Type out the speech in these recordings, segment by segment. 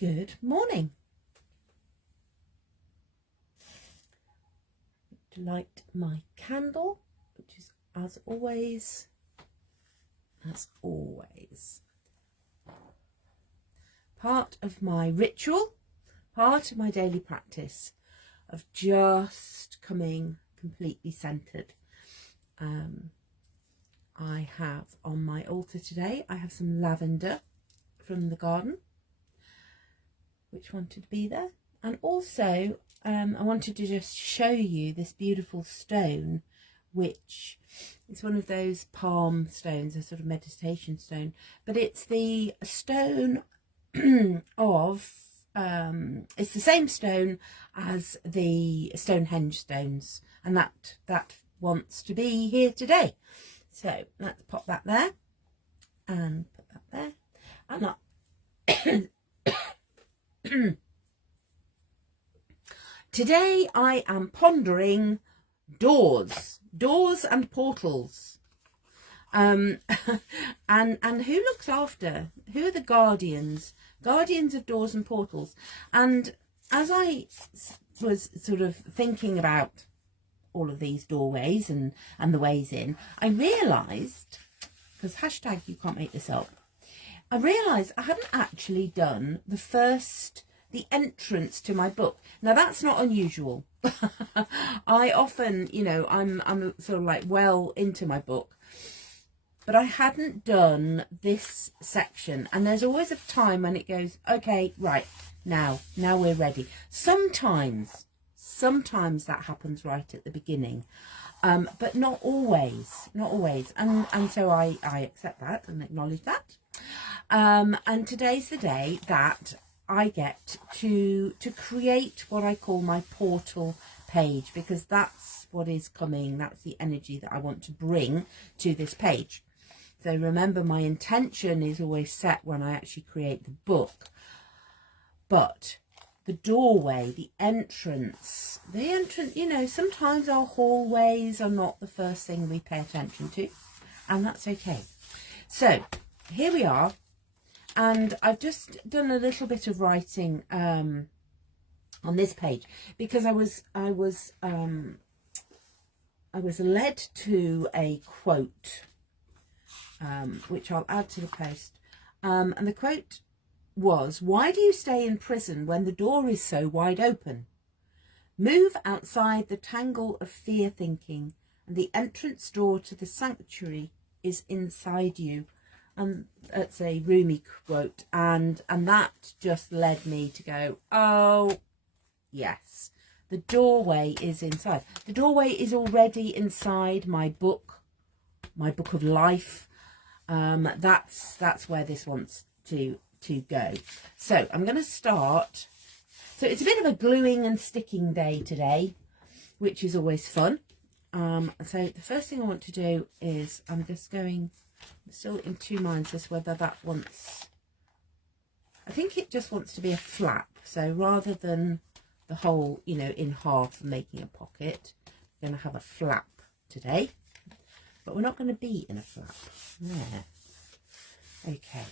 Good morning. Light my candle, which is as always, part of my ritual, part of my daily practice of just coming completely centered. I have on my altar today, I have some lavender from the garden, which wanted to be there. And also, I wanted to just show you this beautiful stone, which is one of those palm stones, a sort of meditation stone. But it's the stone of, it's the same stone as the Stonehenge stones. And that wants to be here today. So let's pop that there and put that there. And today I am pondering doors and portals. And who looks after, who are the guardians of doors and portals? And as I was sort of thinking about all of these doorways and the ways in, I realised, because hashtag you can't make this up, I realised I hadn't actually done the entrance to my book. Now that's not unusual. I often, you know, I'm sort of like well into my book, but I hadn't done this section. And there's always a time when it goes, okay, right, now we're ready. Sometimes that happens right at the beginning, but not always. And so I accept that and acknowledge that. And today's the day that I get to create what I call my portal page, because that's what is coming. That's the energy that I want to bring to this page. So remember, my intention is always set when I actually create the book. But the doorway, the entrance, you know, sometimes our hallways are not the first thing we pay attention to, and that's okay. So here we are. And I've just done a little bit of writing on this page, because I was led to a quote, which I'll add to the post. And the quote was, "Why do you stay in prison when the door is so wide open? Move outside the tangle of fear thinking, and the entrance door to the sanctuary is inside you." And that's a Rumi quote, and that just led me to go, oh yes, the doorway is inside. The doorway is already inside my book of life. That's where this wants to go. So I'm going to start. So it's a bit of a gluing and sticking day today, which is always fun. So the first thing I want to do is I'm still in two minds as whether that wants, I think it just wants to be a flap. So rather than the whole, you know, in half and making a pocket, we're going to have a flap today, but we're not going to be in a flap. There. Okay.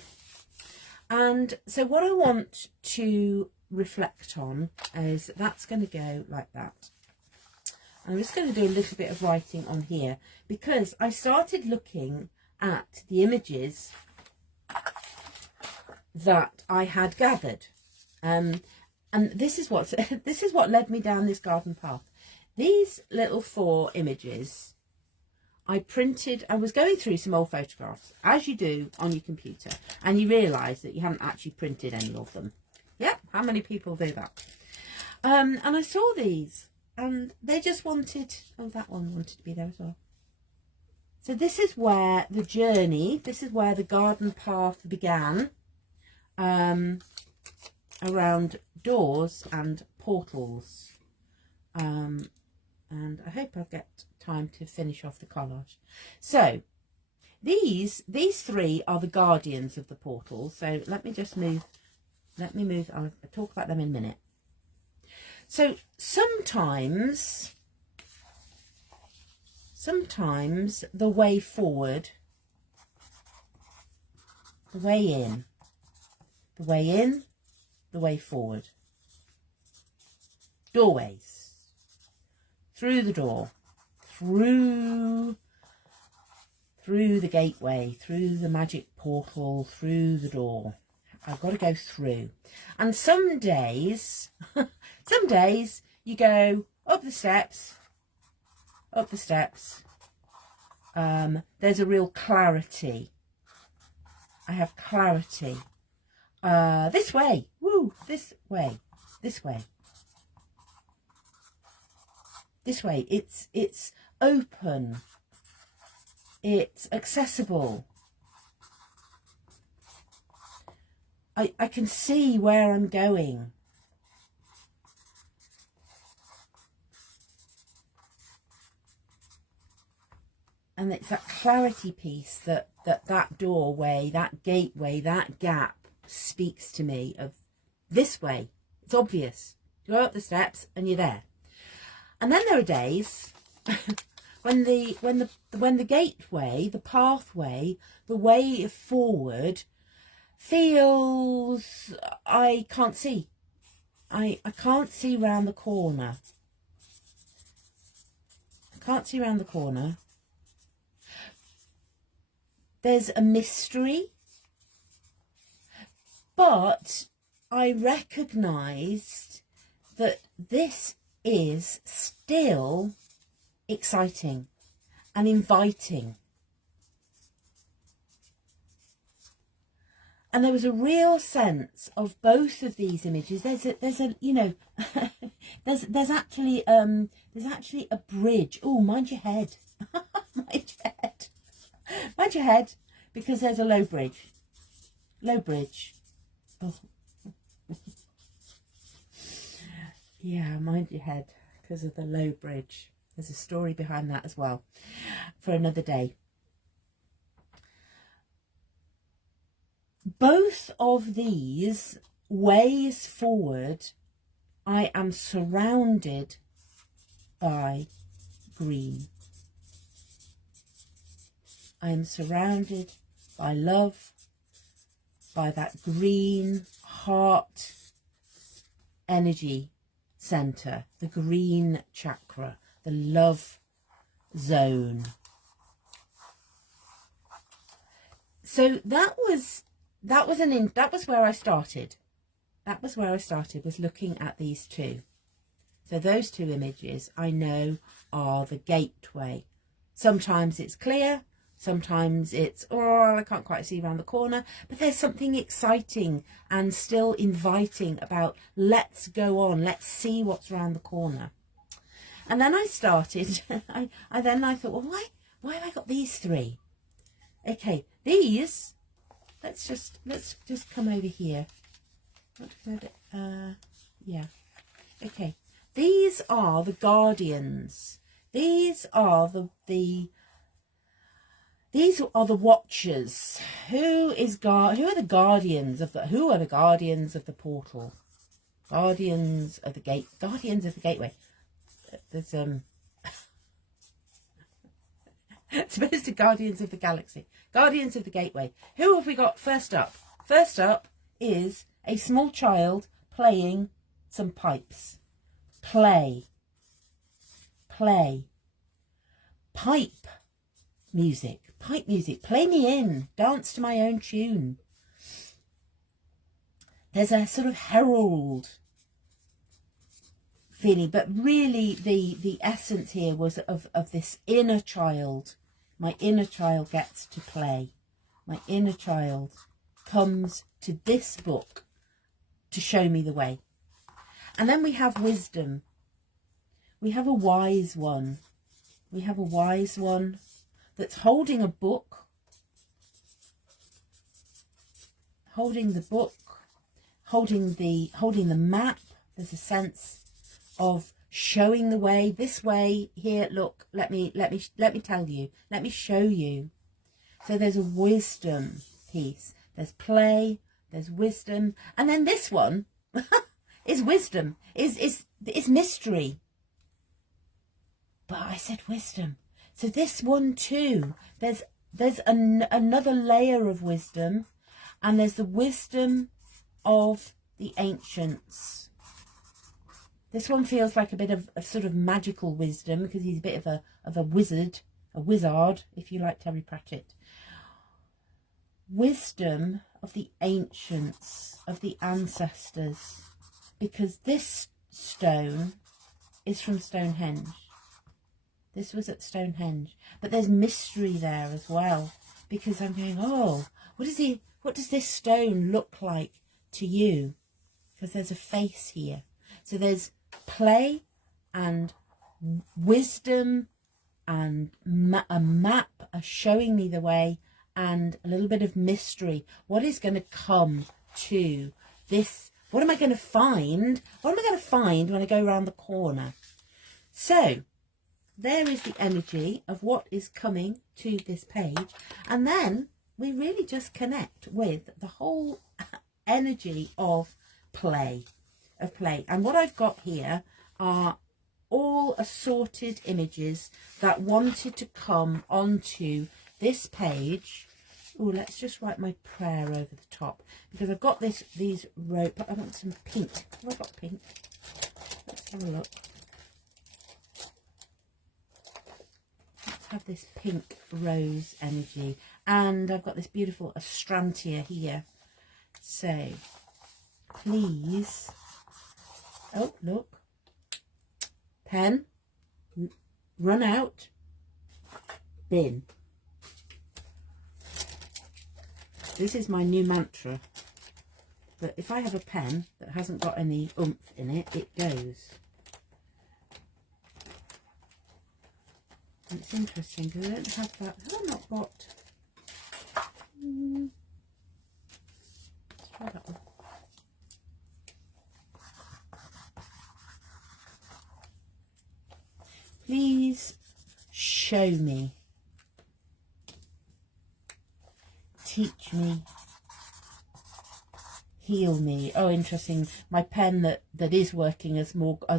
And so what I want to reflect on is that's going to go like that. I'm just going to do a little bit of writing on here, because I started looking at the images that I had gathered, and this is what led me down this garden path. These little 4 images I printed. I was going through some old photographs, as you do on your computer, and you realise that you haven't actually printed any of them. Yeah, how many people do that? And I saw these, and they just wanted, oh, that one wanted to be there as well. So this is where the journey, this is where the garden path began, around doors and portals. And I hope I'll get time to finish off the collage. So these 3 are the guardians of the portal. So let me move, I'll talk about them in a minute. So sometimes the way forward, the way in, the way forward. Doorways. Through the door. Through the gateway. Through the magic portal. Through the door. I've got to go through. And some days, you go up the steps. There's a real clarity. I have clarity. This way. Woo, this way. This way. This way. It's open. It's accessible. I can see where I'm going. And it's that clarity piece that doorway, that gateway, that gap speaks to me of this way. It's obvious. You go up the steps and you're there. And then there are days when the gateway, the pathway, the way forward feels I can't see. I can't see round the corner. I can't see round the corner. There's a mystery, but I recognised that this is still exciting and inviting. And there was a real sense of both of these images. There's a you know, there's actually a bridge. Oh, mind your head, mind your head. Mind your head, because there's a low bridge. Low bridge. Oh. Yeah, mind your head, because of the low bridge. There's a story behind that as well, for another day. Both of these ways forward, I am surrounded by green. I am surrounded by love, by that green heart energy center, the green chakra, the love zone. So that was where I started. That was where I started, was looking at these two. So those two images I know are the gateway. Sometimes it's clear. Sometimes it's, oh, I can't quite see around the corner, but there's something exciting and still inviting about, let's go on, let's see what's around the corner. And then I started, I thought, well, why have I got these three? Okay, these, let's just come over here. Yeah, okay. These are the guardians. These are the watchers. Who are the guardians of the portal? Guardians of the gateway. There's supposed to guardians of the galaxy. Guardians of the gateway. Who have we got first up? First up is a small child playing some pipes. Play. Pipe music. Play me in. Dance to my own tune. There's a sort of herald feeling, but really the essence here was of this inner child. My inner child gets to play. My inner child comes to this book to show me the way. And then we have wisdom. We have a wise one. We have a wise one that's holding a book. Holding the book. Holding the map. There's a sense of showing the way. This way, here, look, let me tell you. Let me show you. So there's a wisdom piece. There's play, there's wisdom. And then this one is wisdom, is mystery. But I said wisdom. So this one too, there's another layer of wisdom, and there's the wisdom of the ancients. This one feels like a bit of sort of magical wisdom, because he's a bit of a wizard, if you like Terry Pratchett. Wisdom of the ancients, of the ancestors, because this stone is from Stonehenge. This was at Stonehenge, but there's mystery there as well, because I'm going, oh, what does this stone look like to you? Because there's a face here. So there's play and wisdom and a map showing me the way, and a little bit of mystery. What is going to come to this? What am I going to find? What am I going to find when I go around the corner? So there is the energy of what is coming to this page. And then we really just connect with the whole energy of play. And what I've got here are all assorted images that wanted to come onto this page. Oh, let's just write my prayer over the top, because I've got these rope, but I want some pink. Have I got pink? Let's have a look. Let's have this pink rose energy, and I've got this beautiful astrantia here. So please, oh look, pen, run out, bin. This is my new mantra, that if I have a pen that hasn't got any oomph in it, it goes. And it's interesting because I don't have that. Have I not got? Let's try that one. Please show me. Teach me, heal me. Oh, interesting. My pen that is working has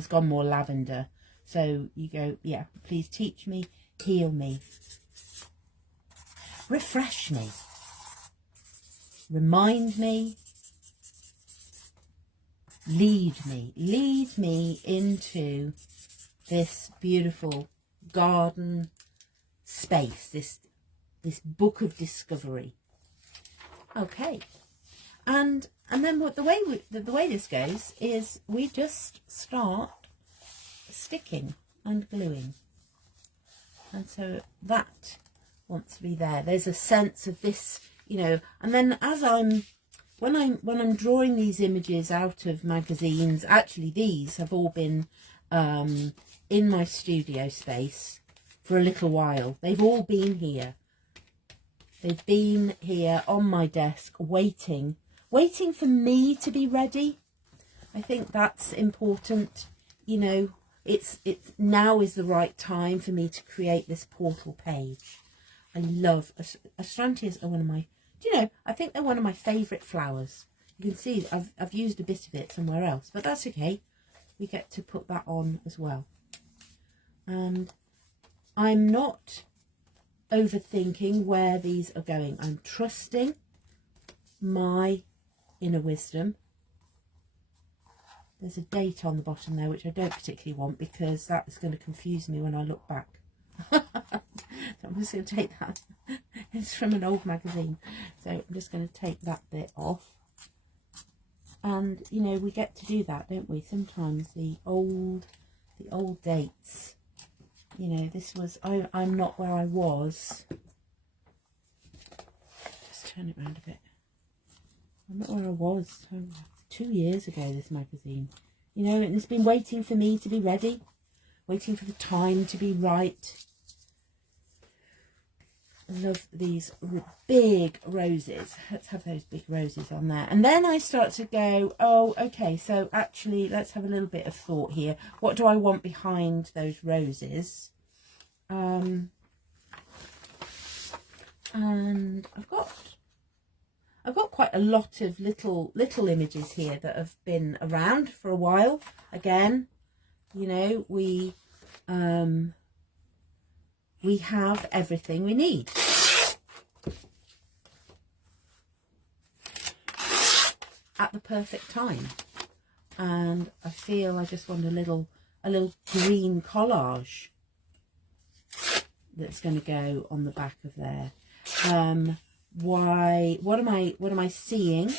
gone more lavender. So you go, yeah, please teach me, heal me, refresh me, remind me, lead me into this beautiful garden space, this book of discovery. Okay, and then the way this goes is we just start sticking and gluing, and so that wants to be there. There's a sense of this, you know, and then as when I'm drawing these images out of magazines, actually these have all been in my studio space for a little while. They've all been here. They've been here on my desk waiting for me to be ready. I think that's important. You know, it's now is the right time for me to create this portal page. I love astrantias are one of my, do you know, I think they're one of my favourite flowers. You can see I've used a bit of it somewhere else, but that's okay. We get to put that on as well. And I'm not overthinking where these are going. I'm trusting my inner wisdom. There's a date on the bottom there, which I don't particularly want, because that is going to confuse me when I look back. So I'm just going to take that. It's from an old magazine, so I'm just going to take that bit off. And you know, we get to do that, don't we? Sometimes the old dates. You know, this was, I'm not where I was. Just turn it around a bit. I'm not where I was 2 years ago, this magazine. You know, and it's been waiting for me to be ready. Waiting for the time to be right. I love these big roses. Let's have those big roses on there. And then I start to go, oh, okay, so actually let's have a little bit of thought here. What do I want behind those roses? And I've got quite a lot of little images here that have been around for a while. Again, you know, we have everything we need. At the perfect time, and I feel I just want a little green collage that's going to go on the back of there. What am I seeing?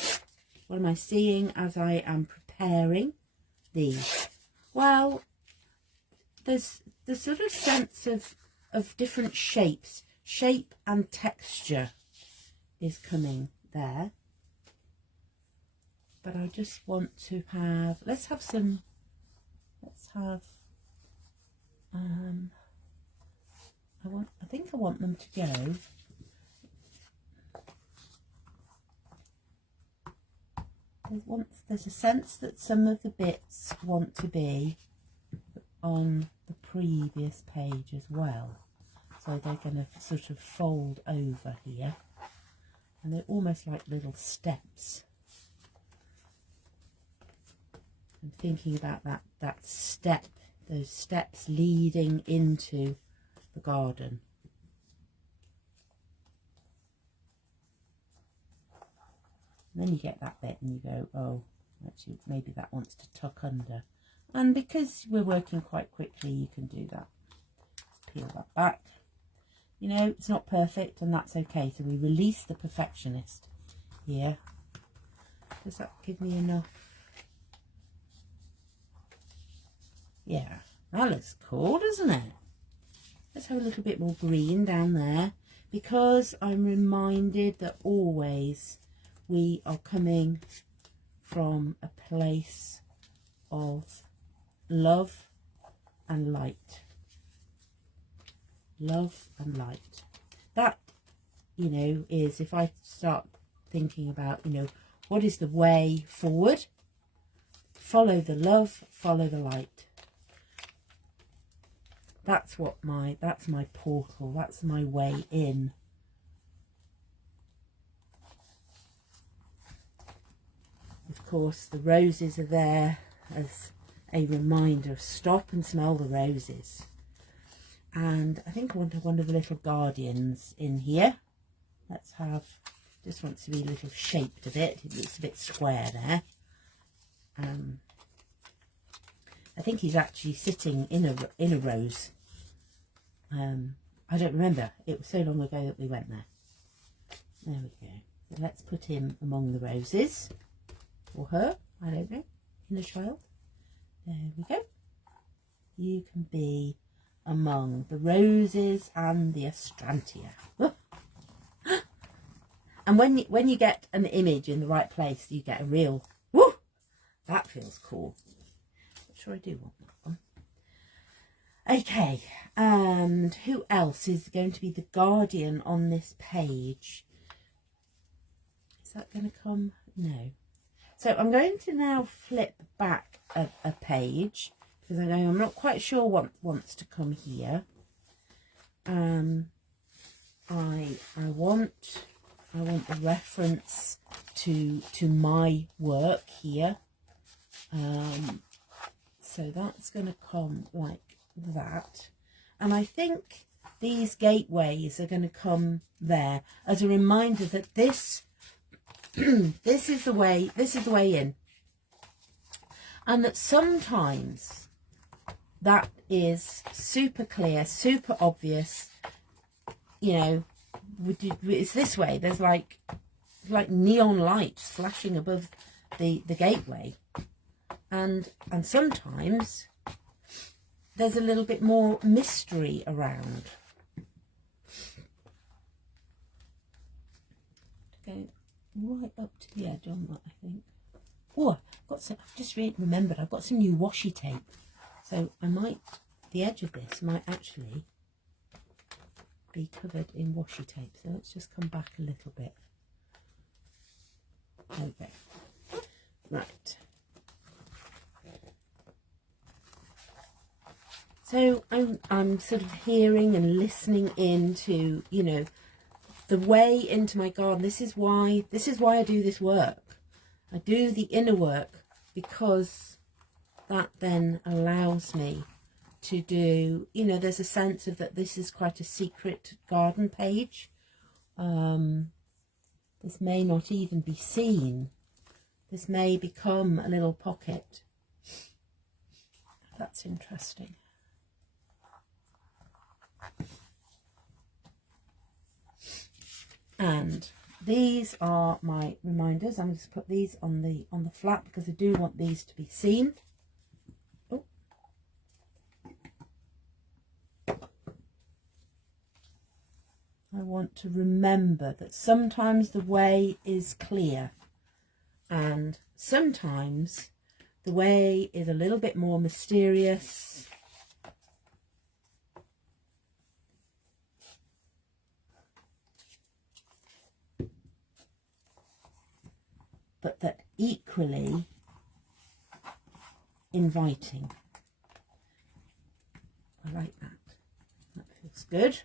What am I seeing as I am preparing these? Well, there's the sort of sense of different shapes. Shape and texture is coming there. But I just want to have, I think I want them to go. There's a sense that some of the bits want to be on the previous page as well. So they're going to sort of fold over here. And they're almost like little steps. I'm thinking about that step, those steps leading into the garden. And then you get that bit and you go, oh, actually maybe that wants to tuck under. And because we're working quite quickly, you can do that. Let's peel that back. You know, it's not perfect, and that's okay. So we release the perfectionist here. Does that give me enough? Yeah, that looks cool, doesn't it? Let's have a little bit more green down there, because I'm reminded that always we are coming from a place of love and light. Love and light. That, you know, is, if I start thinking about, you know, what is the way forward? Follow the love, follow the light. That's my portal, that's my way in. Of course, the roses are there as a reminder of stop and smell the roses. And I think I want one of the little guardians in here. Let's have, just wants to be a little shaped a bit. It looks a bit square there. I think he's actually sitting in a rose. I don't remember. It was so long ago that we went there. There we go. So let's put him among the roses. Or her, I don't know. Inner child. There we go. You can be among the roses and the astrantia. And when you get an image in the right place, you get a real, whoo, that feels cool. Not sure I do want that one. Okay, and who else is going to be the guardian on this page? Is that going to come? No. So I'm going to now flip back a page, because I'm not quite sure what wants to come here. I want a reference to my work here. So that's going to come like that. And I think these gateways are going to come there as a reminder that this this is the way in. And that sometimes that is super clear, super obvious. You know, it's this way. There's like neon lights flashing above the gateway, and sometimes there's a little bit more mystery around. Go right up to the edge on that, I think. Oh, I've just remembered I've got some new washi tape, so the edge of this might actually be covered in washi tape. So let's just come back a little bit. Okay, right. So I'm sort of hearing and listening into, you know, the way into my garden. This is why I do this work. I do the inner work because that then allows me to do, you know, there's a sense of that this is quite a secret garden page. This may not even be seen this may become a little pocket. That's interesting. And these are my reminders. I'm just put these on the flat because I do want these to be seen. Oh. I want to remember that sometimes the way is clear and sometimes the way is a little bit more mysterious. But that equally inviting. I like that. That feels good.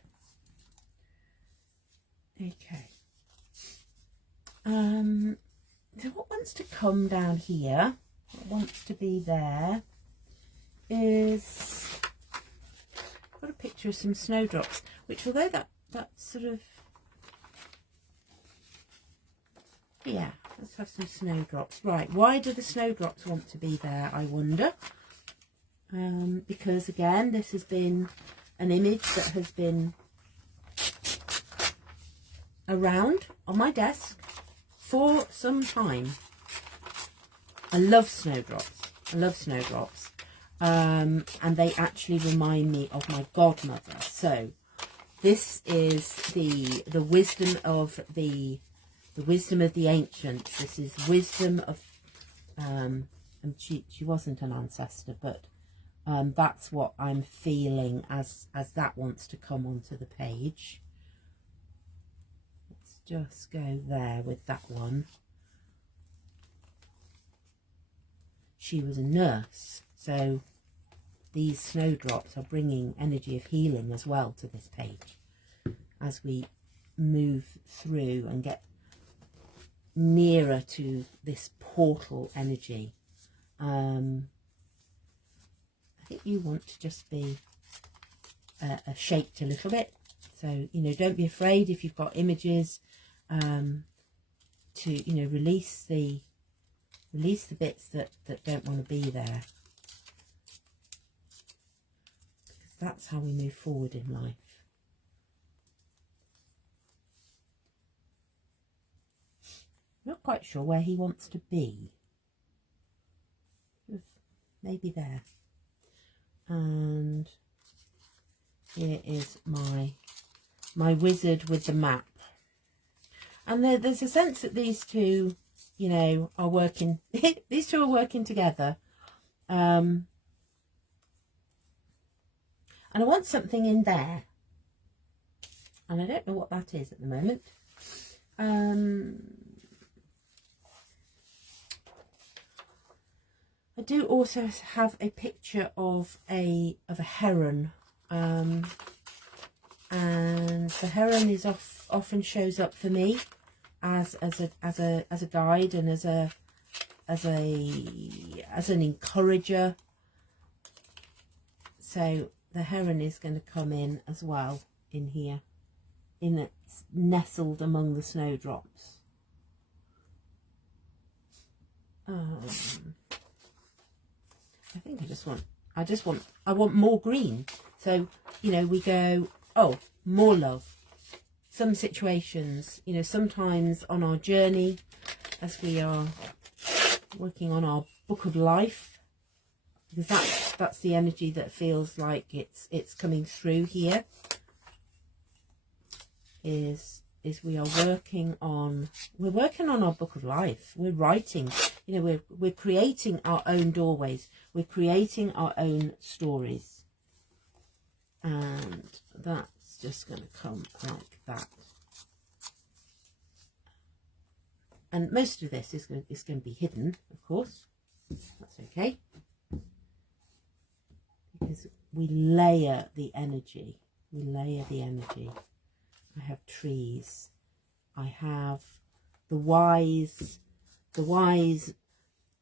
Okay. So what wants to come down here, what wants to be there, is I've got a picture of some snowdrops, which although that sort of, yeah, let's have some snowdrops. Right, why do the snowdrops want to be there, I wonder? Because again, this has been an image that has been around on my desk for some time. I love snowdrops. I love snowdrops. And they actually remind me of my godmother. So this is the wisdom of the wisdom of the ancients. This is wisdom of and she wasn't an ancestor, but that's what I'm feeling as that wants to come onto the page. Let's just go there with that one. She was a nurse, so these snowdrops are bringing energy of healing as well to this page as we move through and get nearer to this portal energy. I think you want to just be shaped a little bit, so you know, don't be afraid if you've got images to, you know, release the bits that don't want to be there, because that's how we move forward in life. Not quite sure where he wants to be. Maybe there. And here is my wizard with the map. And there's a sense that these two, you know, are working. These two are working together. And I want something in there. And I don't know what that is at the moment. I do also have a picture of a heron, and the heron is often shows up for me as a guide and as an encourager. So the heron is going to come in as well in here, it's nestled among the snowdrops. I think I want more green. So, you know, we go, oh, more love. Some situations, you know, sometimes on our journey as we are working on our book of life, because that's the energy that feels like it's coming through here, is we're working on our book of life. We're writing, you know, we're creating our own doorways. We're creating our own stories. And that's just going to come like that. And most of this is going to be hidden, of course. That's okay. Because we layer the energy. We layer the energy. I have trees. I have the wise,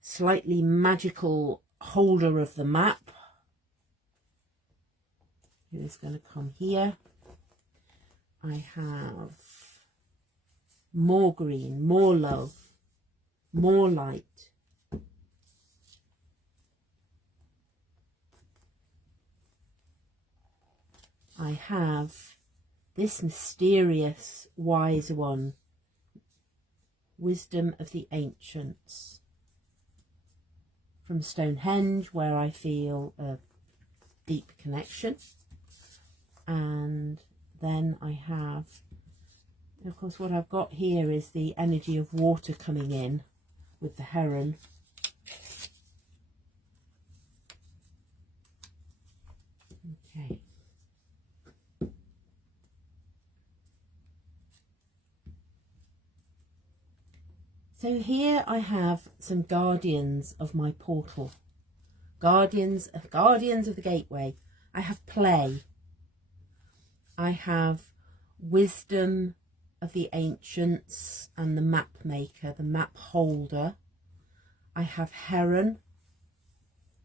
slightly magical holder of the map. Who is going to come here? I have more green, more love, more light. I have this mysterious wise one, wisdom of the ancients, from Stonehenge, where I feel a deep connection. And then I have, of course, what I've got here is the energy of water coming in with the heron. Okay. So here I have some guardians of my portal. Guardians of the gateway. I have play. I have wisdom of the ancients and the map maker, the map holder. I have heron,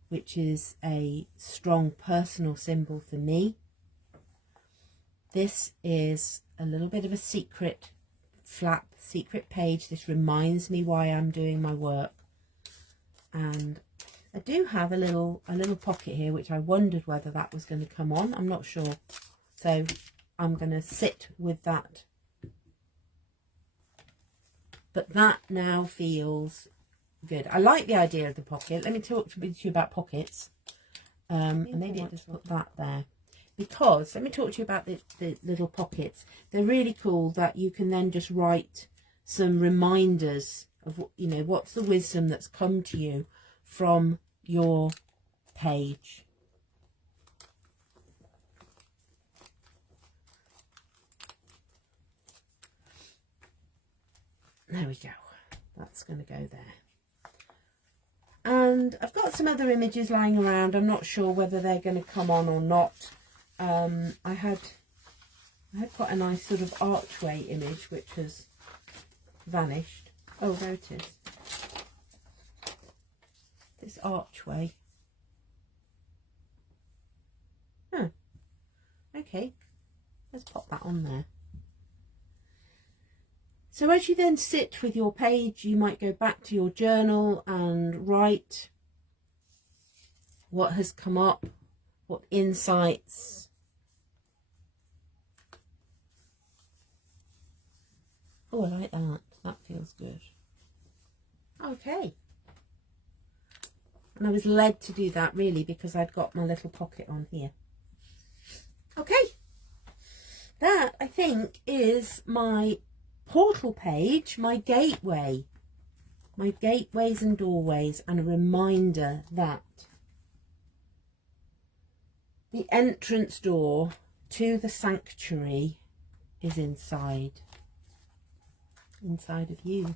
which is a strong personal symbol for me. This is a little bit of a secret page. This reminds me why I'm doing my work. And I do have a little pocket here, which I wondered whether that was going to come on. I'm not sure. So I'm going to sit with that. But that now feels good. I like the idea of the pocket. Let me talk to you about pockets. And maybe I'll just put that there. Because, let me talk to you about the little pockets. They're really cool that you can then just write some reminders of, you know, what's the wisdom that's come to you from your page. There we go. That's going to go there. And I've got some other images lying around. I'm not sure whether they're going to come on or not. I had quite a nice sort of archway image which has vanished. Oh, there it is. This archway. Oh, okay. Let's pop that on there. So as you then sit with your page, you might go back to your journal and write what has come up, what insights. Oh, I like that. That feels good. Okay. And I was led to do that really because I'd got my little pocket on here. Okay. That, I think, is my portal page, my gateway. My gateways and doorways, and a reminder that the entrance door to the sanctuary is inside of you.